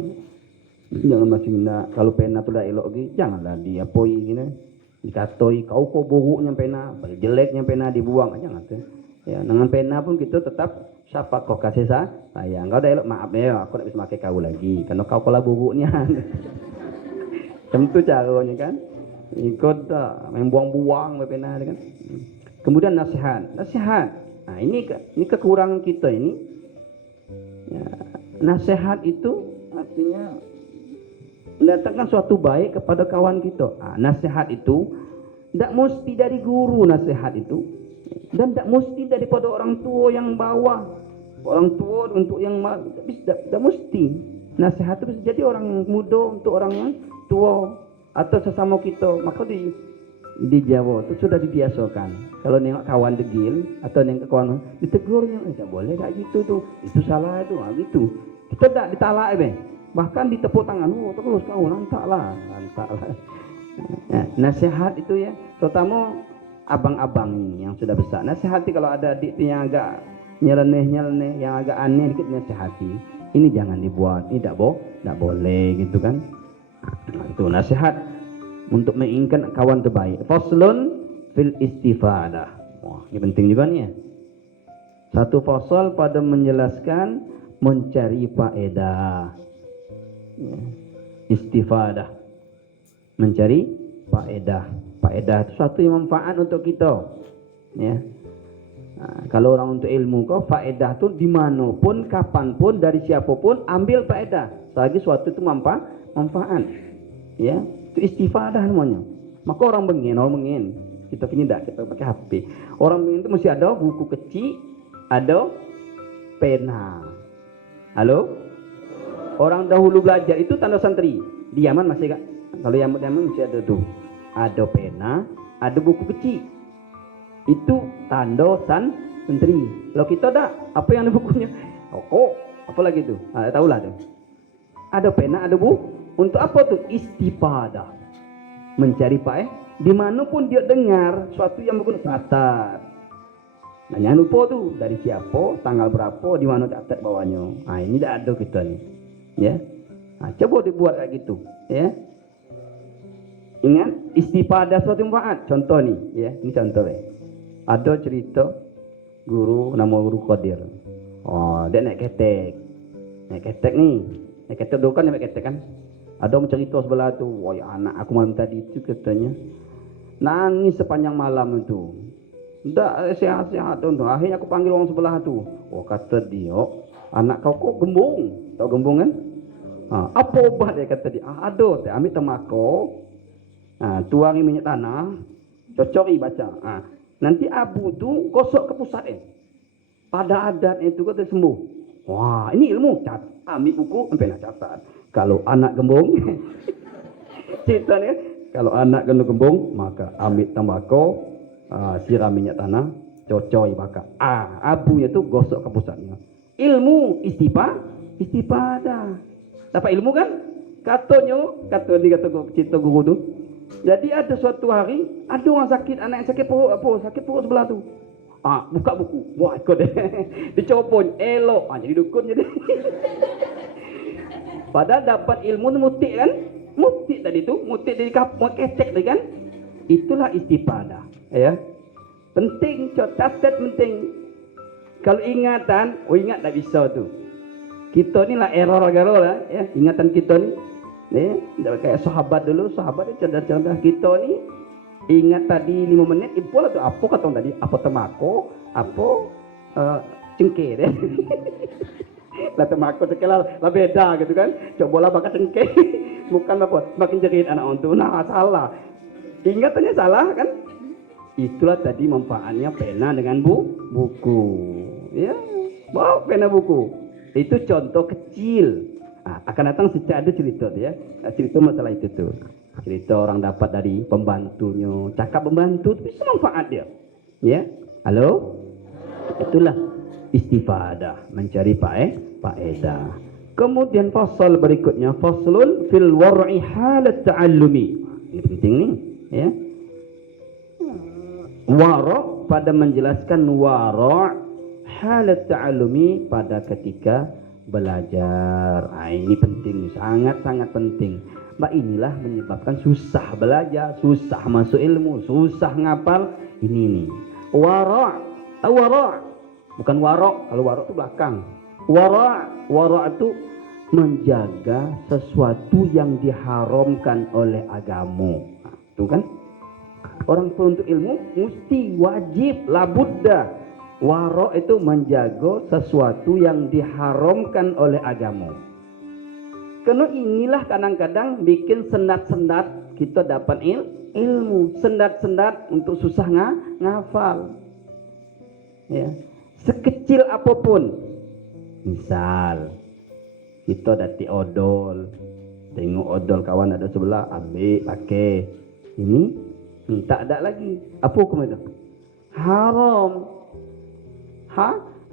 Jangan masih enggak. Kalau pena tu dah elok lagi, janganlah diapoi gini. Dikatoi kau kok buruknya pena, jeleknya pena dibuang, jangan tuh. Ya, dengan pena pun kita tetap siapa kau kasih sayang. Kau dah elok, maaf ya, aku tak bisa pakai kau lagi karena kau kalah buruknya. Tentu caranya kan. Ikut dah main buang-buang pena kan. Kemudian nasihat. Nah, ini kekurangan kita ini. Ya, nasihat itu artinya mendatangkan suatu baik kepada kawan kita. Nasihat itu tidak mesti dari guru, nasihat itu, dan tidak mesti daripada orang tua yang bawah, orang tua untuk yang tidak mesti. Nasihat itu bisa jadi orang muda untuk orang yang tua atau sesama kita. Maka di Jawa itu sudah dibiasakan. Kalau nengok kawan degil atau nengok kawan ditegurnya, tidak boleh kayak gitu tuh, itu salah itu, gitu. Kita tidak ditalak bahkan ditepuk tangan, terus kau lantaklah. Ya, nasihat itu ya, terutama abang-abang yang sudah besar. Nasihati kalau ada adik yang agak nyeleneh, yang agak aneh dikit, nasihati. Ini jangan dibuat, ini tidak boleh gitu kan. Nah, itu nasihat untuk menginginkan kawan terbaik. Faslun fil istifadah. Wah, ini penting juga nih ya. Satu fasal pada menjelaskan mencari faedah. Ya. Istifadah, mencari faedah. Faedah itu suatu yang manfaat untuk kita, ya. Nah, kalau orang untuk ilmu kau faedah itu dimanapun, kapanpun, dari siapapun ambil faedah. Selagi suatu itu manfaat, ya. Itu istifadah namanya. Maka orang bengin, kita tidak, kita pakai HP. Orang bengin itu mesti ada buku kecil, ada pena. Halo? Orang dahulu belajar itu tanda santri. Di Yaman masih kak. Kalau Yaman masih ada tuh. Ada pena, ada buku kecil. Itu tanda santri. Kalau kita ada, apa yang ada bukunya? Apa lagi tuh? Tahulah tuh. Ada pena, ada buku. Untuk apa tuh? Istifadah. Mencari dimanapun dia dengar suatu yang berguna, catat. Nah, jangan lupa tuh dari siapa, tanggal berapa, di mana catat bawahnya. Nah, ini tidak ada kita nih. Ya, nah, coba dibuat kayak gitu, ya. Ingat istifadah suatu manfaat. Contoh nih, ya, ini contoh ya. Ada cerita nama guru Qadir. Dia naik ketek nih, naik ketek dulu kan, naik ketek kan. Ada cerita sebelah tu, wah anak aku malam tadi itu katanya nangis sepanjang malam itu. Tidak sehat-sehat tuh. Akhirnya aku panggil orang sebelah tu. Kata dia, anak kau kok gembung, tahu gembung kan? Apa obat dia kata dia? Ada, ambil tembakau, tuangi minyak tanah, cocori baca. Nanti abu tu gosok ke pusat pada adat itu kata sembuh. Wah, ini ilmu. Ambil buku, sampai nak catat. Kalau anak gembung, ceritanya, kalau anak kena gembung, maka ambil tembakau, siram minyak tanah, cocoi bakar. Abunya tu gosok ke pusatnya. Ilmu istifadah. Dapat ilmu kan? Kata cerita guru tu. Jadi ada suatu hari ada orang sakit, anak yang sakit perut, sakit perut sebelah tu. Buka buku. Wah, ikut deh. Dicopon, elok. Jadi dukun jadi. Padahal dapat ilmu mutik kan? Mutik tadi tu, mutik dari kapal ketek tadi kan? Itulah istifadah, ya. Penting, catat penting. Kalau ingatan, ingat tak bisa tu. Kita ni lah error lah, ya. Ingatan kita ni, ya. Kayak sahabat dulu, sahabat ni cerdas-cerdas. Kita ni Ingat tadi 5 menit impul atau apa kata tadi? Apa temako, apa cengkeh deh. Lah temako cengkeh lah beda gitu kan. Cobalah pakai cengkeh. Bukan apa, semakin jerit anak untuk. Nah, salah. Ingatannya salah kan? Itulah tadi manfaatnya pena dengan buku. Ya, bawa pena buku. Itu contoh kecil. Akan datang secara ada cerita ya. Cerita masalah itu tuh. Cerita orang dapat dari pembantunya, cakap pembantu itu bisa manfaat dia. Ya. Halo? Itulah istifadah, mencari faedah. Kemudian fasal berikutnya, faslun fil war'i halat ta'allumi. Ini penting nih, ya. Wara' pada menjelaskan wara' halat ta'allumi pada ketika belajar. Ini penting, sangat-sangat penting. Mbak, inilah menyebabkan susah belajar, susah masuk ilmu, susah ngapal. Ini nih. Wara', wara'. Bukan warok, kalau warok itu belakang. Wara' itu menjaga sesuatu yang diharamkan oleh agama. Itu kan? Orang penuntut ilmu mesti wajib labudda. Wara' itu menjaga sesuatu yang diharamkan oleh agama. Karena inilah kadang-kadang bikin sendat-sendat kita dapat ilmu, sendat-sendat untuk susah ngafal. Ya. Sekecil apapun. Misal kita dati odol, tengok odol kawan ada sebelah, ambil pakai. Ini tak ada lagi. Apa hukum itu? Haram.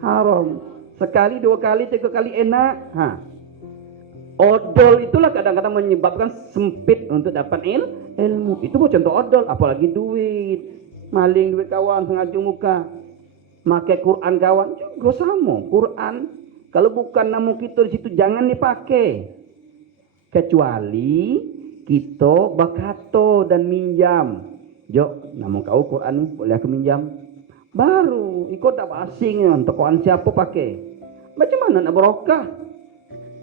Haram. Sekali, 2 kali, 3 kali enak. Odol itulah kadang-kadang menyebabkan sempit untuk dapat ilmu. Itu bukan contoh odol, apalagi duit. Maling duit kawan sengaja muka. Pakai Quran kawan juga sama. Quran kalau bukan nama kita di situ jangan dipakai. Kecuali kita bakato dan minjam. Jok, nama kau Quran ni boleh aku minjam. Baru ikut tak asing untuk Quran siapa pakai. Macam mana nak berokah?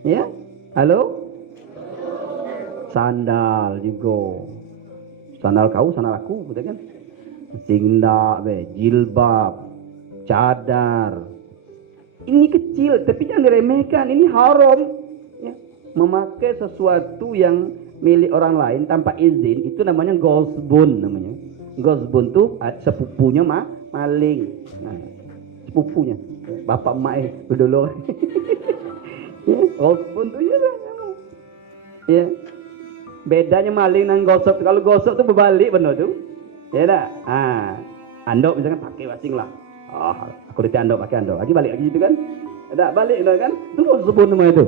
Ya? Halo? Sandal juga. Sandal kau, sandal aku, betul kan? Singdak, jilbab, cadar. Ini kecil, tapi jangan diremehkan. Ini haram. Ya. Memakai sesuatu yang milik orang lain tanpa izin itu namanya gosbun namanya. Gosbun tuh sepupunya maling. Nah, sepupunya, bapak emak dulu. Ya, gosbun tuh ya. Bedanya maling dan gosok. Kalau gosok tuh berbalik benar tuh. Ya dah. Andok misalkan pakai wasing lah. Aku udah andok pakai andok. Lagi balik lagi gitu kan. Ada balik kan. Itu gosbun namanya itu.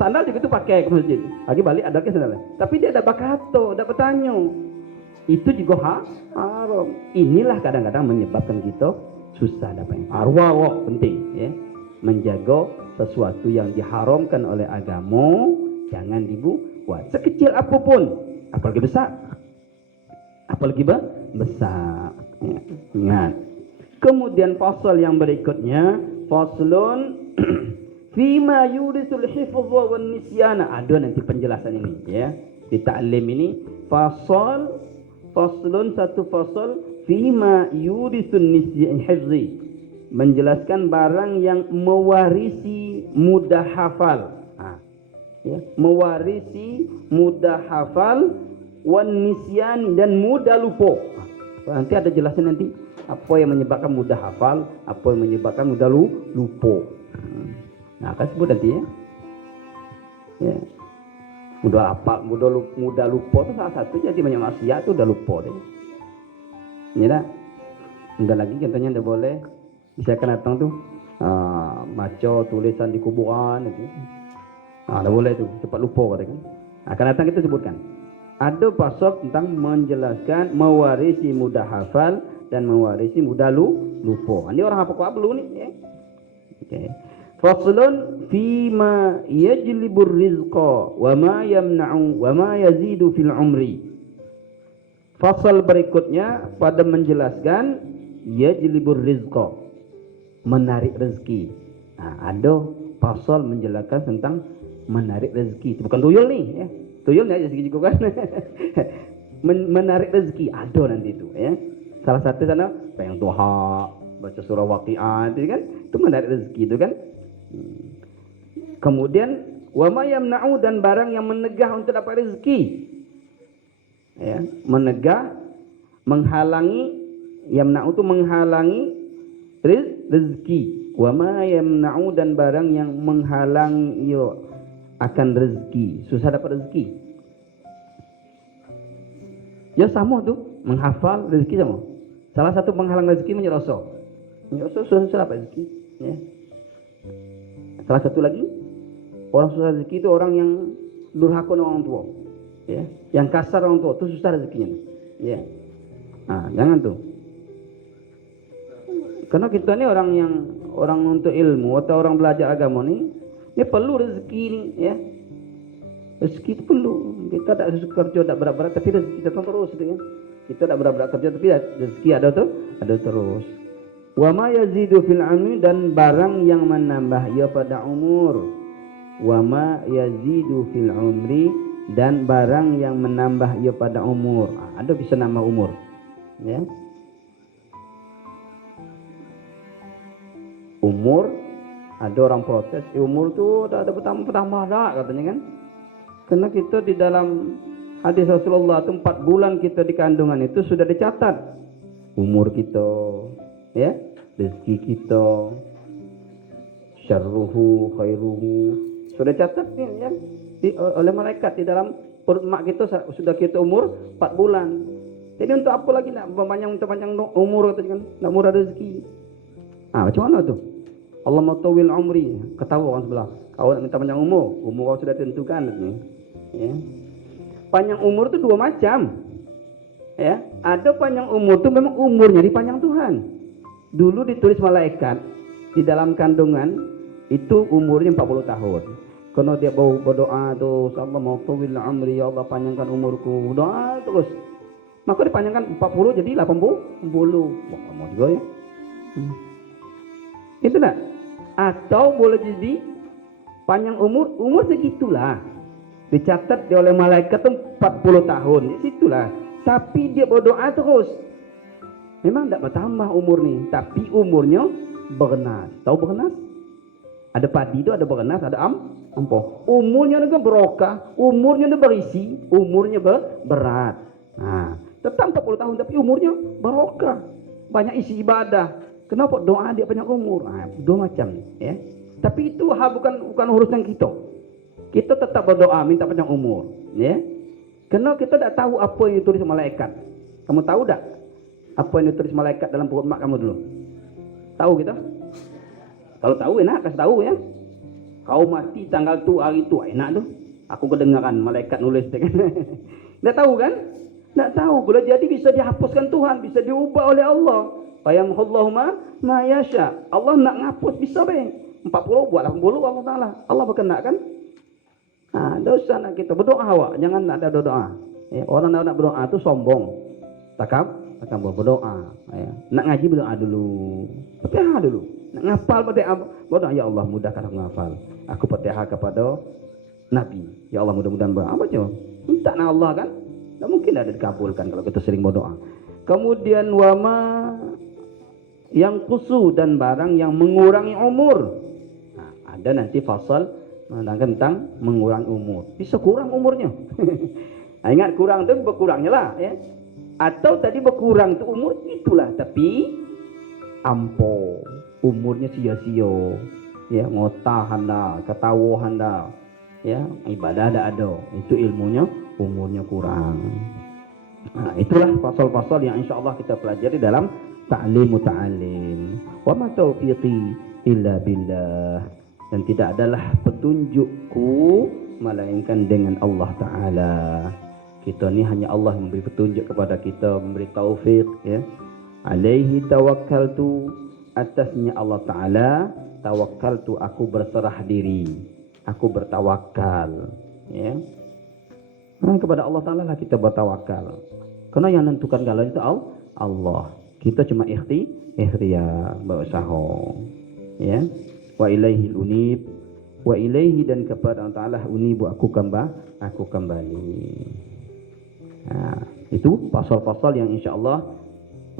Sandal juga tuh pakai ke masjid. Lagi balik ada ke sandal. Tapi dia ada bakato, ada bertanya. Itu juga haram. Inilah kadang-kadang menyebabkan kita susah dapat. Arwah penting ya. Menjaga sesuatu yang diharamkan oleh agama jangan dibuat sekecil apapun, apalagi besar, besar ya. Ingat. Kemudian fasal yang berikutnya, faslun fima yurisul hifdha wan nisyana. Ada nanti penjelasan ini ya. Di ta'lim ini faslun satu fasal fima yurisul nisyana hifzi. Menjelaskan barang yang mewarisi mudah hafal. Ya, mewarisi mudah hafal wan nisyan dan mudah lupa. Nanti ada jelasan nanti apa yang menyebabkan mudah hafal, apa yang menyebabkan mudah lupa. Nah, akan sebut nanti ya. Ya. Mudah hafal, mudah lupa itu salah satu jadi banyak maksiat itu udah lupa deh. Ini dah. Enggak lagi contohnya enggak boleh. Bisa akan datang tuh baca tulisan di kuburan itu. Dah boleh tuh, cepat lupa katakan. Akan datang kita sebutkan. Ada pasal tentang menjelaskan mewarisi mudah hafal dan mewarisi mudah lupa. Ini orang apa kau perlu ni ya. Okey. Faslun fima yajlibur rizqa wa ma yamna'u wa ma yazidu fil umri. Fasal berikutnya pada menjelaskan yajlibur rizqa, menarik rezeki. Ada pasal menjelaskan tentang menarik rezeki. Itu bukan tuyul nih ya. Tuyul ni rezeki juga kan. menarik rezeki ada nanti itu ya. Salah satu sana yang duha, baca surah Waqiah itu kan, itu menarik rezeki itu kan. Kemudian wa ma yamna'u, dan barang yang menegah untuk dapat rezeki. Ya, menegah, menghalangi, yamna'u itu menghalangi rezeki. Wa ma yamna'u, dan barang yang menghalangi akan rezeki, susah dapat rezeki. Ya sama tuh, menghafal rezeki sama. Salah satu penghalang rezeki menyerosok. Menyerosok susah dapat rezeki. Ya. Salah satu lagi, orang susah rezeki itu orang yang durhaka dengan orang tua. Ya. Yang kasar orang tua, itu susah rezekinya. Ya. Nah, jangan tuh. Karena kita ini orang untuk ilmu atau orang belajar agama ini perlu rezeki ini, ya. Rezeki itu perlu. Kita tak kerja tak berat-berat, tapi rezeki datang terus itu ya. Kita tak berat-berat kerja, tapi rezeki ada terus. Wa ma yazidu fil amri, dan barang yang menambah ia pada umur. Wa ma yazidu fil umri, dan barang yang menambah ia pada umur. Ada bisa nambah umur, ya. Umur, ada orang protes, umur tu tak ada bertambah dah katanya kan. Karena kita di dalam hadis Rasulullah itu 4 bulan kita di kandungan itu sudah dicatat umur kita, ya, rezeki kita, syarruhu khairuhu, sudah catat nih ya, oleh malaikat di dalam perut mak kita sudah kita umur 4 bulan. Jadi untuk apa lagi nak panjang umur katanya kan, nak murah rezeki. Macam mana tu? Allah mau tawil umri, ketawa orang sebelah. Kau nak minta panjang umur kau sudah tentukan ni. Ya. Panjang umur tu 2 macam. Ya, ada panjang umur tu memang umurnya dipanjang Tuhan. Dulu ditulis malaikat di dalam kandungan itu umurnya 40 tahun. Karena dia berdoa tu, Allah mau tawil umri, ya Allah panjangkan umurku. Doa terus. Maka dipanjangkan 40 jadi 80. Wah, lama juga ya. Itu tak? Atau boleh jadi panjang umur segitulah. Dicatat oleh malaikat itu 40 tahun. Di situlah. Tapi dia berdoa terus. Memang tidak bertambah umur ni, tapi umurnya bernas. Tahu bernas? Ada padi itu ada bernas, ada ampoh. Umurnya juga berokah, umurnya juga berisi, umurnya berat. Tetap 40 tahun tapi umurnya berokah. Banyak isi ibadah. Kenapa doa dia panjang umur? 2 macam, ya. Tapi itu bukan urusan kita. Kita tetap berdoa minta panjang umur, ya. Karena kita tak tahu apa yang ditulis malaikat. Kamu tahu tak apa yang ditulis malaikat dalam perut mak kamu dulu? Tahu kita? Kalau tahu enak kasih tahu ya. Kau mati tanggal tu hari tu enak tu. Aku kedengaran malaikat nulis kan. Tak tahu kan? Tak tahu. Boleh jadi bisa dihapuskan Tuhan, bisa diubah oleh Allah. Fayamhullahu ma yasha. Allah nak ngapus bisa be. 40 buat 80 Allah Taala. Allah berkenan kan? Dosa nak kita berdoa awak, jangan nak ada doa. Ya, orang nak berdoa tu sombong. Takam berdoa. Ya. Nak ngaji berdoa dulu. Fatihah dulu. Nak ngapal Fatihah berdoa, ya Allah mudahkan aku ngapal. Aku Fatihah kepada Nabi. Ya Allah mudah-mudahan apa je? Minta nak Allah kan? Tak mungkin ada dikabulkan kalau kita sering berdoa. Kemudian wama yang kusu, dan barang yang mengurangi umur. Ada nanti fasal tentang mengurangi umur. Bisa kurang umurnya. Ingat kurang tu berkurangnya lah, ya. Atau tadi berkurang tu umur itulah, tapi ampo umurnya sia-sia. Ya, ngotah anda, ketawa anda. Ya, ibadah ada. Itu ilmunya umurnya kurang. Itulah pasal-pasal yang insya-Allah kita pelajari dalam ta'lim muta'allim. Wa ma taufiqi illa billah. Dan tidak adalah petunjukku melainkan dengan Allah Ta'ala. Kita ni hanya Allah yang memberi petunjuk kepada kita, memberi taufik, ya. Alaihi tawakkaltu, atasnya Allah Ta'ala tawakkaltu, aku berserah diri, aku bertawakal, ya. Kepada Allah Ta'ala lah kita bertawakal. Karena yang menentukan galanya itu Allah. Kita cuma ikhtiar, berusaha, ya. Wa ilaihil unib, wa ilaihi, dan kepada Allah Ta'ala unibu aku kembali. Itu pasal-pasal yang insya Allah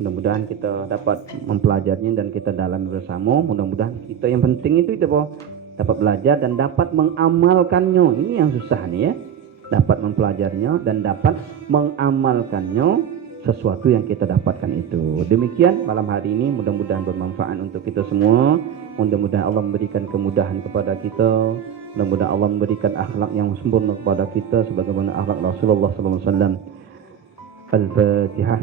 mudah-mudahan kita dapat mempelajarinya dan kita dalami bersama. Mudah-mudahan kita yang penting itu dapat belajar dan dapat mengamalkannya. Ini yang susah nih ya. Dapat mempelajarinya dan dapat mengamalkannya sesuatu yang kita dapatkan itu. Demikian malam hari ini, mudah-mudahan bermanfaat untuk kita semua. Mudah-mudahan Allah memberikan kemudahan kepada kita. Mudah-mudahan Allah memberikan akhlak yang sempurna kepada kita sebagaimana akhlak Rasulullah SAW. Al-Fatihah.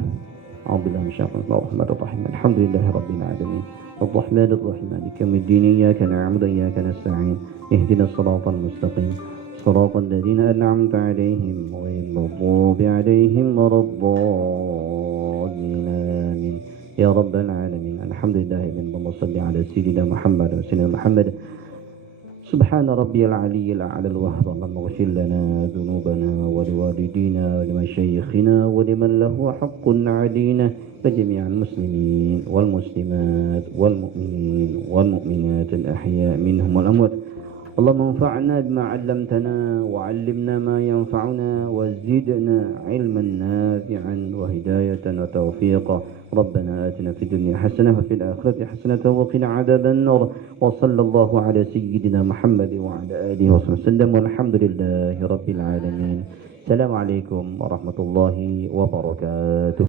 A'udzubillahi minasyaitonir rajim. Alhamdulillahirabbil alamin. Arrahmanir rahim. Maliki yaumiddin. Iyyaka na'budu wa iyyaka nasta'in. Ihdinas siratal mustaqim. صراط الذين أنعمت عليهم غير المغضوب عليهم ولا الضالين آمين يا رب العالمين. الحمد لله اللهم صل على سيدنا محمد وسيدنا محمد. سبحان ربي العلي الأعلى الوهاب. اللهم اغفر لنا ذنوبنا ولوالدينا ولمشايخنا ولمن له حق علينا لجميع المسلمين والمسلمات والمؤمنين والمؤمنات الأحياء منهم والأموات. اللهم انفعنا بما علمتنا وعلمنا ما ينفعنا وزدنا علما نافعا وهداية وتوفيقا. ربنا آتنا في الدنيا حسنة وفي الآخرة حسنة وقنا عذاب النار. وصلى الله على سيدنا محمد وعلى آله وصحبه وسلم والحمد لله رب العالمين. السلام عليكم ورحمة الله وبركاته.